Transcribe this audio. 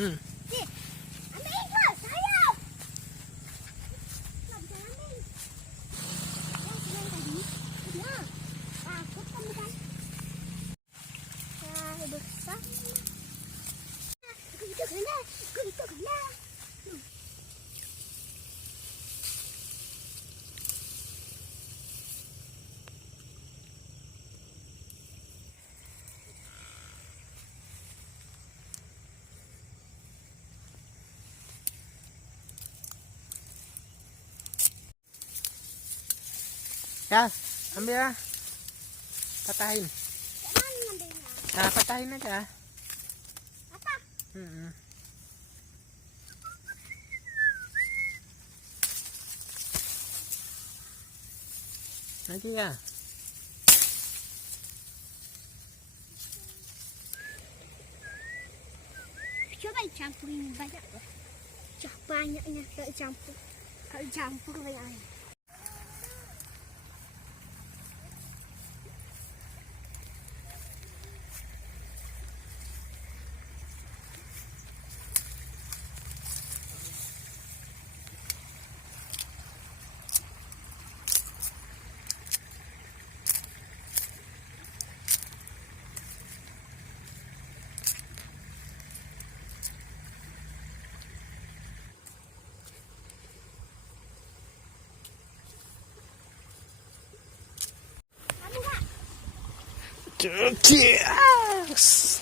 Hmm. Nih, ambil ikan, sayang. Nggak bisa ambil. Ya, senang tadi. Ya, takut kamu kan. Ya, besar. Itu kena. Ya, ambil ya. Patahin. Jangan ngambilnya. Nah, patahin aja. Apa? Lagi ya. Coba campurin banyak loh. Banyaknya kalau campur. Kalau campur banyaknya. Cheers.